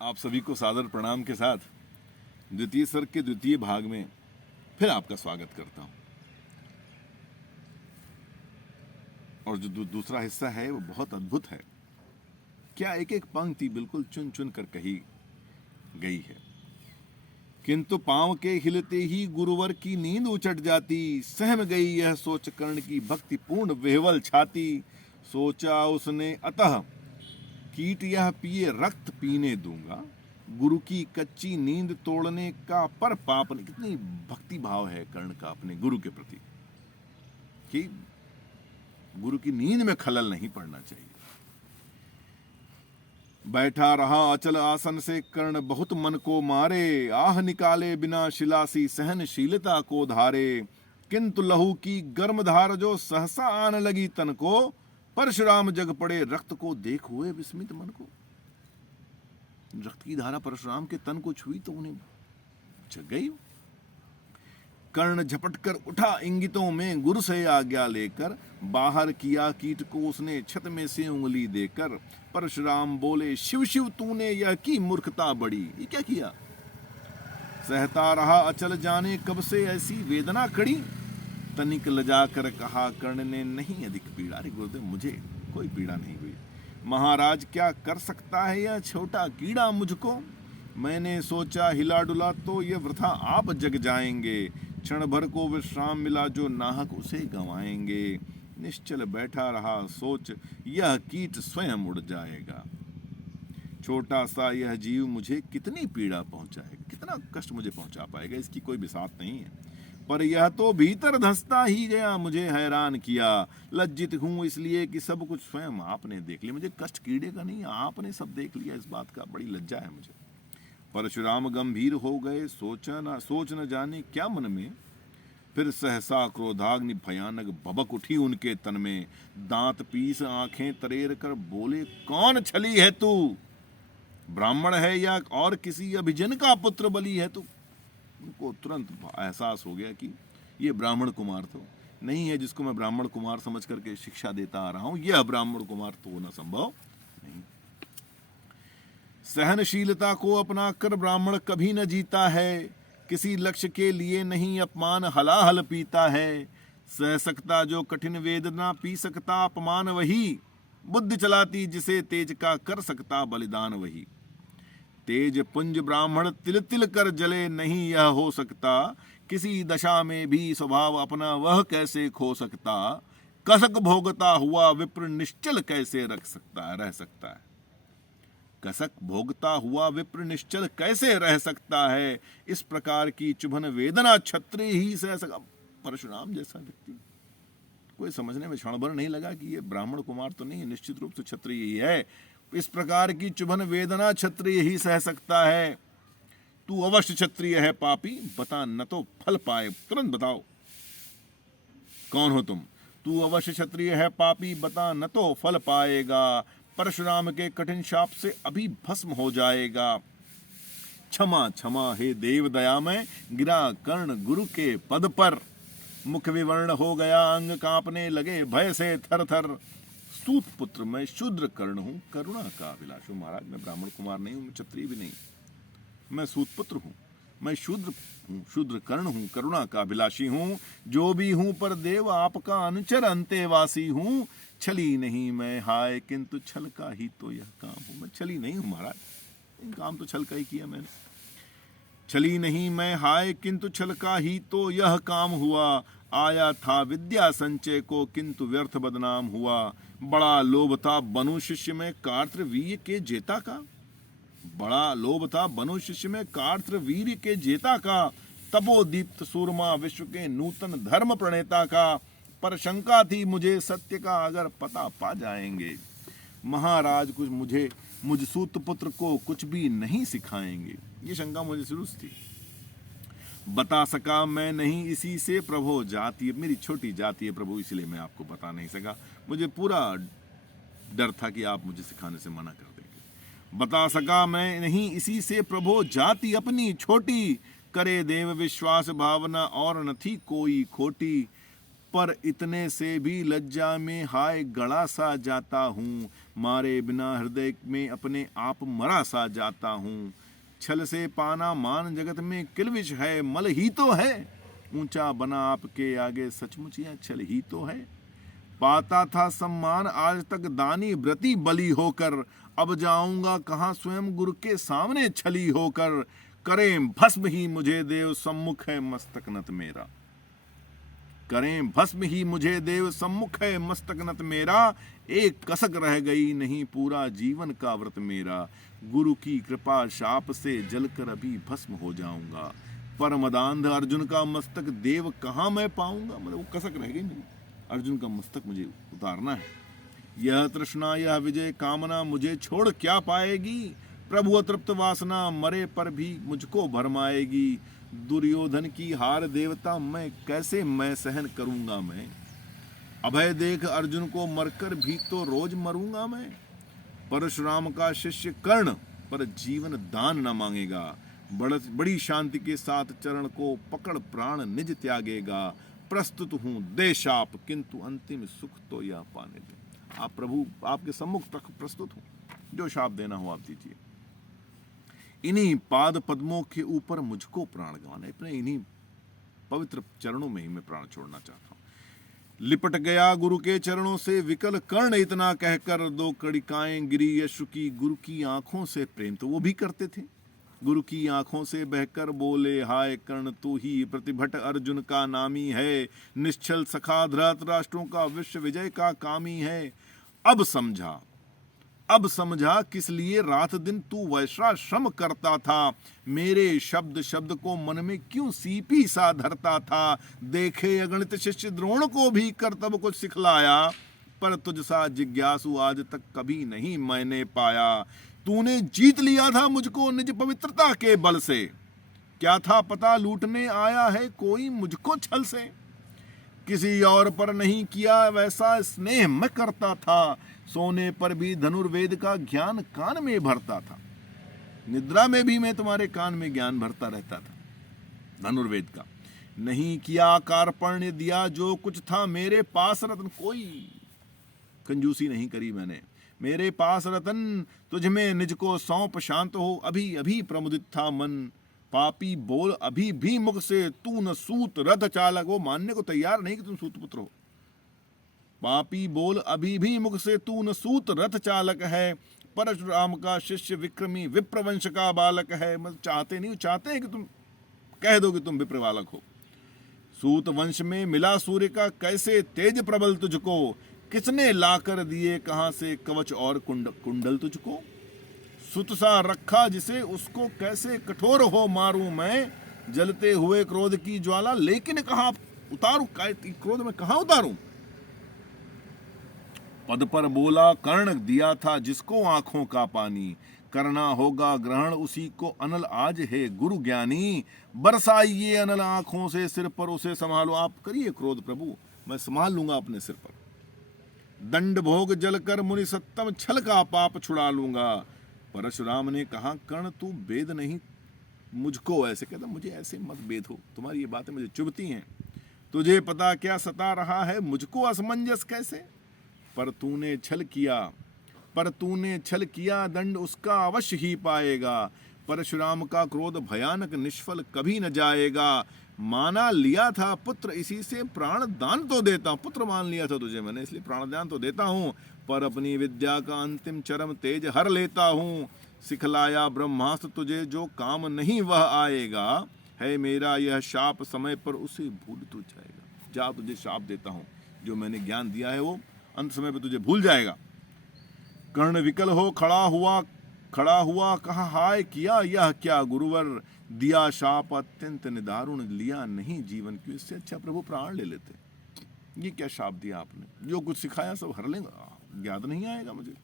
आप सभी को सादर प्रणाम के साथ द्वितीय सर्ग के द्वितीय भाग में फिर आपका स्वागत करता हूं। और जो दूसरा हिस्सा है वो बहुत अद्भुत है। क्या एक एक पंक्ति बिल्कुल चुन चुन कर कही गई है। किंतु पांव के हिलते ही गुरुवर की नींद उचट जाती, सहम गई यह सोच कर्ण की भक्ति पूर्ण वेहवल छाती। सोचा उसने अतः कीट यह पिए रक्त पीने दूंगा, गुरु की कच्ची नींद तोड़ने का पर पाप नहीं। कितनी भक्ति भाव है कर्ण का अपने गुरु के प्रति कि गुरु की नींद में खलल नहीं पड़ना चाहिए। बैठा रहा अचल आसन से कर्ण बहुत मन को मारे, आह निकाले बिना शिलासी सहनशीलता को धारे। किंतु लहू की गर्म धार जो सहसा आन लगी तन को, परशुराम जग पड़े रक्त को देख हुए विस्मित मन को। रक्त की धारा परशुराम के तन को छुई तो उन्हें जग गई। कर्ण झपट कर उठा इंगितों में गुरु से आज्ञा लेकर, बाहर किया कीट को उसने छत में से उंगली देकर। परशुराम बोले शिव शिव तूने यह की मूर्खता बड़ी। ये क्या किया? सहता रहा अचल जाने कब से ऐसी वेदना कड़ी। तनिक लजा कर कहा कर्ण ने नहीं अधिक पीड़ा। अरे गुरुदेव मुझे कोई पीड़ा नहीं हुई। महाराज क्या कर सकता है यह छोटा कीड़ा मुझको। मैंने सोचा हिला डुला तो ये वृथा आप जग जाएंगे। क्षण भर को विश्राम मिला जो नाहक उसे गंवाएंगे। निश्चल बैठा रहा सोच यह कीट स्वयं उड़ जाएगा। छोटा सा यह जीव मुझे कितनी पीड़ा पहुंचाएगा, कितना कष्ट मुझे पहुंचा पाएगा, इसकी कोई बिसात नहीं है। पर यह तो भीतर धंसता ही गया, मुझे हैरान किया। लज्जित हूं इसलिए कि सब कुछ स्वयं आपने देख लिया। मुझे कष्ट कीड़े का नहीं, आपने सब देख लिया। इस बात का बड़ी लज्जा है मुझे। परशुराम गंभीर हो गए, सोच न जाने क्या मन में। फिर सहसा क्रोधाग्नि भयानक भबक उठी उनके तन में। दांत पीस आंखें तरेर कर बोले कौन छली है तू। ब्राह्मण है या और किसी अभिजन का पुत्र बली है तू। उनको तुरंत एहसास हो गया कि ये ब्राह्मण कुमार तो नहीं है जिसको मैं ब्राह्मण कुमार समझ करके शिक्षा देता आ रहा हूं। यह ब्राह्मण कुमार तो होना संभव नहीं। सहनशीलता को अपना कर ब्राह्मण कभी न जीता है। किसी लक्ष्य के लिए नहीं अपमान हलाहल पीता है। सह सकता जो कठिन वेदना, पी सकता अपमान वही। बुद्धि चलाती जिसे तेज का, कर सकता बलिदान वही। तेज पुंज ब्राह्मण तिल तिल कर जले, नहीं यह हो सकता। किसी दशा में भी स्वभाव अपना वह कैसे खो सकता। कसक भोगता हुआ विप्र निश्चल कैसे रह सकता है। कसक भोगता हुआ विप्र निश्चल कैसे रह सकता है। इस प्रकार की चुभन वेदना क्षत्रिय ही सह सका। परशुराम जैसा व्यक्ति कोई समझने में क्षण भर नहीं लगा कि ये ब्राह्मण कुमार तो नहीं है, निश्चित रूप से क्षत्रिय ही है। इस प्रकार की चुभन वेदना क्षत्रिय ही सह सकता है। तू अवश्य क्षत्रिय है पापी, बता न तो फल पाए। तुरंत बताओ कौन हो तुम। तू अवश्य क्षत्रिय है पापी, बता न तो फल पाएगा। परशुराम के कठिन शाप से अभी भस्म हो जाएगा। क्षमा क्षमा हे देव दयामय, गिरा कर्ण गुरु के पद पर। मुख विवर्ण हो गया, अंग कांपने लगे भय से थर थर। सूत पुत्र मैं शूद्र कर्ण हूँ, करुणा का अभिलाष हूँ। महाराज मैं ब्राह्मण कुमार नहीं हूँ, मैं क्षत्रिय भी नहीं, मैं सूत पुत्र हूँ। मैं शूद्र हूँ, शूद्र कर्ण हूँ, करुणा का अभिलाषी हूँ। जो भी हूँ पर देव आपका अनुचर अंतेवासी हूँ। छली नहीं मैं हाय, किंतु छल का ही तो यह काम हूँ। मैं छली नहीं हूँ महाराज, इन काम तो छल का ही किया मैंने। छली नहीं मैं हाय, किंतु छल का ही तो यह काम हुआ। आया था विद्या संचय को, किंतु व्यर्थ बदनाम हुआ। बड़ा लोभ था बनु शिष्य में कार्तवीर्य के जेता का। बड़ा लोभ था बनु शिष्य में कार्तवीर्य के जेता का। तपोदीप्त सूरमा विश्व के नूतन धर्म प्रणेता का। पर शंका थी मुझे सत्य का, अगर पता पा जाएंगे महाराज कुछ मुझ सूत पुत्र को कुछ भी नहीं सिखाएंगे। ये शंका मुझे शुरू से थी। बता सका मैं नहीं इसी से प्रभु, जाति मेरी छोटी जाति है प्रभु, इसलिए मैं आपको बता नहीं सका। मुझे पूरा डर था कि आप मुझे सिखाने से मना कर देंगे। बता सका मैं नहीं इसी से प्रभु, जाति अपनी छोटी। करे देव विश्वास भावना और न थी कोई खोटी। पर इतने से भी लज्जा में हाय गड़ा सा जाता हूँ। मारे बिना हृदय में अपने आप मरा सा जाता हूँ। छल से पाना मान जगत में किलविश है, मल ही तो है। ऊंचा बना आपके आगे सचमुच यह छल ही तो है। पाता था सम्मान आज तक दानी व्रती बली होकर, अब जाऊंगा कहाँ स्वयं गुरु के सामने छली होकर। करें भस्म ही मुझे देव सम्मुख है मस्तक नत मेरा। करें भस्म ही मुझे देव सम्मुख है मस्तक नत मेरा। एक कसक रह गई नहीं पूरा जीवन का व्रत मेरा। गुरु की कृपा शाप से जलकर अभी भस्म हो जाऊंगा। परमदांध अर्जुन का मस्तक देव कहाँ मैं पाऊंगा। मतलब वो कसक रह गई नहीं, अर्जुन का मस्तक मुझे उतारना है। यह तृष्णा यह विजय कामना मुझे छोड़ क्या पाएगी। प्रभु अतृप्त वासना मरे पर भी मुझको भरमाएगी। दुर्योधन की हार देवता मैं सहन करूंगा मैं। अभय देख अर्जुन को मरकर भी तो रोज मरूंगा मैं। परशुराम का शिष्य कर्ण पर जीवन दान न मांगेगा। बड़ी शांति के साथ चरण को पकड़ प्राण निज त्यागेगा। प्रस्तुत हूँ दे शाप किंतु अंतिम सुख तो यह पाने दे। आप प्रभु आपके सम्मुख प्रस्तुत हूँ, जो शाप देना हो आप दीजिए। इन्हीं पाद पद्मों के ऊपर मुझको प्राण गंवाना है। अपने इन्हीं पवित्र चरणों में ही मैं प्राण छोड़ना चाहता हूँ। लिपट गया गुरु के चरणों से विकल कर्ण इतना कहकर, दो कड़िकाएं गिरी यशु की गुरु की आंखों से। प्रेम तो वो भी करते थे। गुरु की आंखों से बहकर बोले, हाय कर्ण तू ही प्रतिभट अर्जुन का नामी है। निश्चल सखा धृतराष्ट्रों का विश्व विजय का कामी है। अब समझा किस लिए रात दिन तू वैसा श्रम करता था। मेरे शब्द शब्द को मन में क्यों सीपी सा धरता था। देखे अगणित शिष्य द्रोण को भी कर्तव्य कुछ सिखलाया, पर तुझसा जिज्ञासु आज तक कभी नहीं मैंने पाया। तूने जीत लिया था मुझको निज पवित्रता के बल से। क्या था पता लूटने आया है कोई मुझको छल से। किसी और पर नहीं किया वैसा स्नेह मैं करता था। सोने पर भी धनुर्वेद का ज्ञान कान में भरता था। निद्रा में भी मैं तुम्हारे कान में ज्ञान भरता रहता था धनुर्वेद का। नहीं किया कार्पण्य दिया जो कुछ था मेरे पास रत्न। कोई कंजूसी नहीं करी मैंने। मेरे पास रतन तुझ में निज को सौंप शांत हो। अभी अभी प्रमुदित था मन। पापी बोल अभी भी मुख से तू न सूत रथ चालक। वो मानने को तैयार नहीं कि तुम सूत पुत्र हो। पापी बोल अभी भी मुख से तू न सूत रथ चालक है। परशुराम का शिष्य विक्रमी विप्रवंश का बालक है। मतलब चाहते नहीं, चाहते हैं कि तुम कह दो कि तुम विप्र बालक हो। सूत वंश में मिला सूर्य का कैसे तेज प्रबल तुझको। किसने लाकर दिए कहां से कवच और कुंडल तुझको। सुत सा रखा जिसे उसको कैसे कठोर हो मारूं मैं। जलते हुए क्रोध की ज्वाला लेकिन कहां उतारूं। क्रोध में कहां उतारूं। पद पर बोला कर्ण दिया था जिसको आंखों का पानी। करना होगा ग्रहण उसी को अनल आज है गुरु ज्ञानी। बरसाइए अनल आंखों से सिर पर उसे संभालो। आप करिए क्रोध प्रभु, मैं संभाल लूंगा अपने सिर पर। दंड भोग जलकर मुनि सत्तम छल का पाप छुड़ा लूंगा। परशुराम ने कहा कर्ण तू वेद नहीं मुझको ऐसे। कहता मुझे ऐसे मत वेद हो, तुम्हारी ये बातें मुझे चुभती हैं। तुझे पता क्या सता रहा है मुझको असमंजस कैसे। पर तूने छल किया दंड उसका अवश्य ही पाएगा। परशुराम का क्रोध भयानक निष्फल कभी न जाएगा। माना लिया था पुत्र इसी से प्राण दान तो देता हूं। पुत्र मान लिया था तुझे मैंने, इसलिए प्राण दान तो देता हूं। पर अपनी विद्या का अंतिम चरम तेज हर लेता हूं। सिखलाया ब्रह्मास्त्र तुझे जो काम नहीं वह आएगा। है मेरा यह शाप समय पर उसे भूल तू जाएगा। जा तुझे शाप देता हूं, जो मैंने ज्ञान दिया है वो अंत समय पर तुझे भूल जाएगा। कर्ण विकल हो खड़ा हुआ कहा हाय किया यह क्या गुरुवर। दिया शाप अत्यंत निदारुण लिया नहीं जीवन क्यों। इससे अच्छा प्रभु प्राण ले लेते। ये क्या शाप दिया आपने, जो कुछ सिखाया सब हर लेंगे, याद नहीं आएगा मुझे।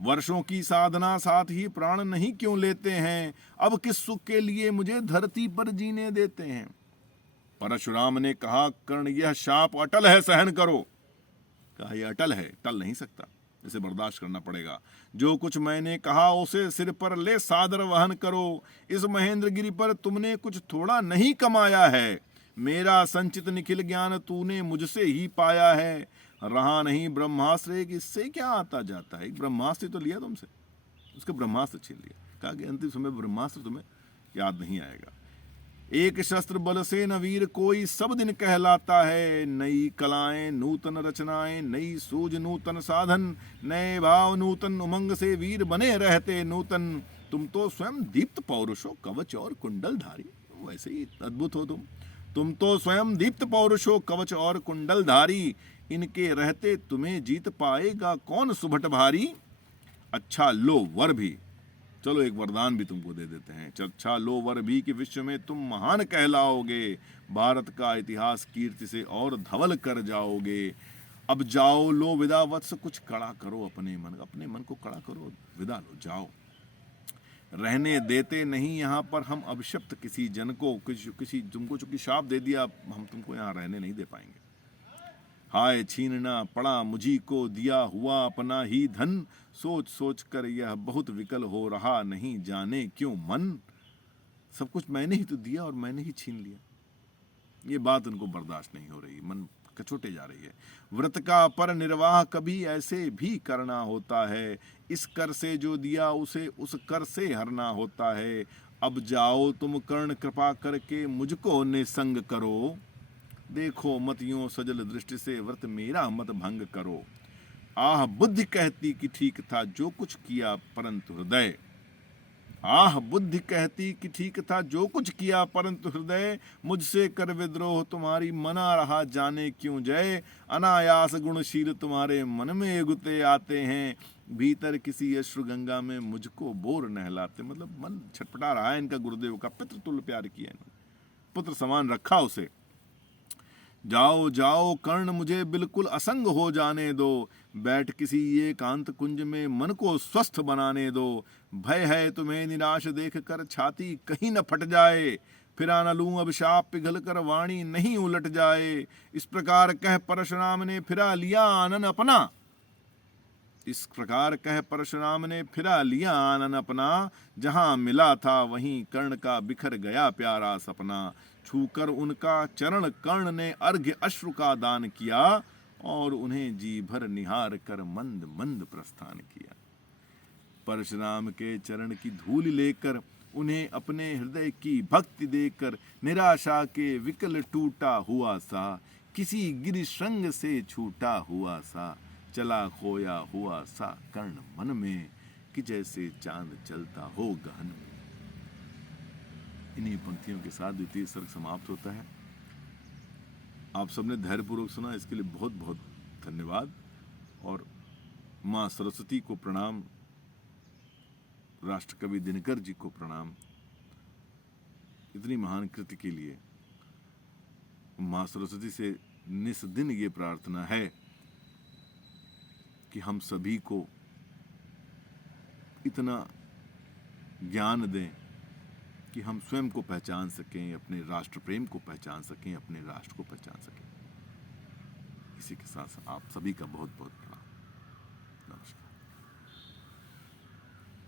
वर्षों की साधना साथ ही प्राण नहीं क्यों लेते हैं। अब किस सुख के लिए मुझे धरती पर जीने देते हैं। परशुराम ने कहा कर्ण यह शाप अटल है सहन करो। कहा यह अटल है, टल नहीं सकता, इसे बर्दाश्त करना पड़ेगा। जो कुछ मैंने कहा उसे सिर पर ले सादर वहन करो। इस महेंद्रगिरी पर तुमने कुछ थोड़ा नहीं कमाया है। मेरा संचित निखिल ज्ञान तूने मुझसे ही पाया है। रहा नहीं ब्रह्मास्त्र एक, इससे क्या आता जाता है। एक ब्रह्मास्त्र तो लिया तुमसे, उसका ब्रह्मास्त्र छीन लिया, कहा कि अंतिम समय ब्रह्मास्त्र तुम्हें याद नहीं आएगा। एक शस्त्र बल से न वीर कोई, सब दिन कहलाता है। नई कलाएं नूतन रचनाएं, नई सूझ नूतन साधन, नए भाव नूतन उमंग से वीर बने रहते नूतन। तुम तो स्वयं दीप्त पौरुष हो, कवच और कुंडल धारी। वैसे ही अद्भुत हो तुम तो स्वयं दीप्त पौरुष हो, कवच और कुंडल धारी। इनके रहते तुम्हें जीत पाएगा कौन सुभट भारी। अच्छा लो वर भी, चलो एक वरदान भी तुमको दे देते हैं। अच्छा लो वर भी कि विश्व में तुम महान कहलाओगे, भारत का इतिहास कीर्ति से और धवल कर जाओगे। अब जाओ लो विदा वत्स, कुछ कड़ा करो अपने मन को कड़ा करो, विदा लो, जाओ। रहने देते नहीं यहाँ पर हम अभिशप्त किसी जन को, किसी तुमको चूंकि शाप दे दिया, हम तुमको यहाँ रहने नहीं दे पाएंगे। हाय छीनना पड़ा मुझी को दिया हुआ अपना ही धन, सोच सोच कर यह बहुत विकल हो रहा नहीं जाने क्यों मन। सब कुछ मैंने ही तो दिया और मैंने ही छीन लिया, ये बात उनको बर्दाश्त नहीं हो रही, मन कचोटे जा रही है। व्रत का पर निर्वाह कभी ऐसे भी करना होता है, इस कर से जो दिया उसे उस कर से हरना होता है। अब जाओ तुम कर्ण कृपा करके मुझको निसंग करो, देखो मत यूं सजल दृष्टि से व्रत मेरा मत भंग करो। आह बुद्धि कहती कि ठीक था जो कुछ किया परंतु हृदय, आह बुद्धि कहती कि ठीक था जो कुछ किया परंतु हृदय, मुझसे कर विद्रोह तुम्हारी मना रहा जाने क्यों जय। अनायास गुणशील तुम्हारे मन में गुते आते हैं, भीतर किसी अश्रु गंगा में मुझको बोर नहलाते। मतलब मन छटपटा रहा है इनका गुरुदेव का, पितृ तुल्य प्यार किया इन्होंने, पुत्र समान रखा उसे। जाओ जाओ कर्ण मुझे बिल्कुल असंग हो जाने दो, बैठ किसी एकांत कुंज में मन को स्वस्थ बनाने दो। भय है तुम्हें निराश देख कर छाती कहीं न फट जाए, फिरा न लूं अब शाप पिघल कर वाणी नहीं उलट जाए। इस प्रकार कह परशुराम ने फिरा लिया आनन अपना, इस प्रकार कह परशुराम ने फिरा लिया आनन अपना। जहां मिला था वहीं कर्ण का बिखर गया प्यारा सपना। छूकर उनका चरण कर्ण ने अर्घ्य अश्रु का दान किया, और उन्हें जी भर निहार कर मंद मंद प्रस्थान किया। परशुराम के चरण की धूल लेकर, उन्हें अपने हृदय की भक्ति देकर, निराशा के विकल टूटा हुआ सा, किसी गिरिशृंग से छूटा हुआ सा, चला खोया हुआ सा कर्ण मन में, कि जैसे चांद चलता हो गहन में। इन्हीं पंक्तियों के साथ द्वितीय सर्ग समाप्त होता है। आप सबने धैर्यपूर्वक सुना, इसके लिए बहुत बहुत धन्यवाद। और माँ सरस्वती को प्रणाम, राष्ट्रकवि दिनकर जी को प्रणाम, इतनी महान कृति के लिए। माँ सरस्वती से निस्दिन ये प्रार्थना है कि हम सभी को इतना ज्ञान दें कि हम स्वयं को पहचान सकें, अपने राष्ट्र प्रेम को पहचान सकें, अपने राष्ट्र को पहचान सकें। इसी के साथ आप सभी का बहुत बहुत प्रणाम। नमस्कार।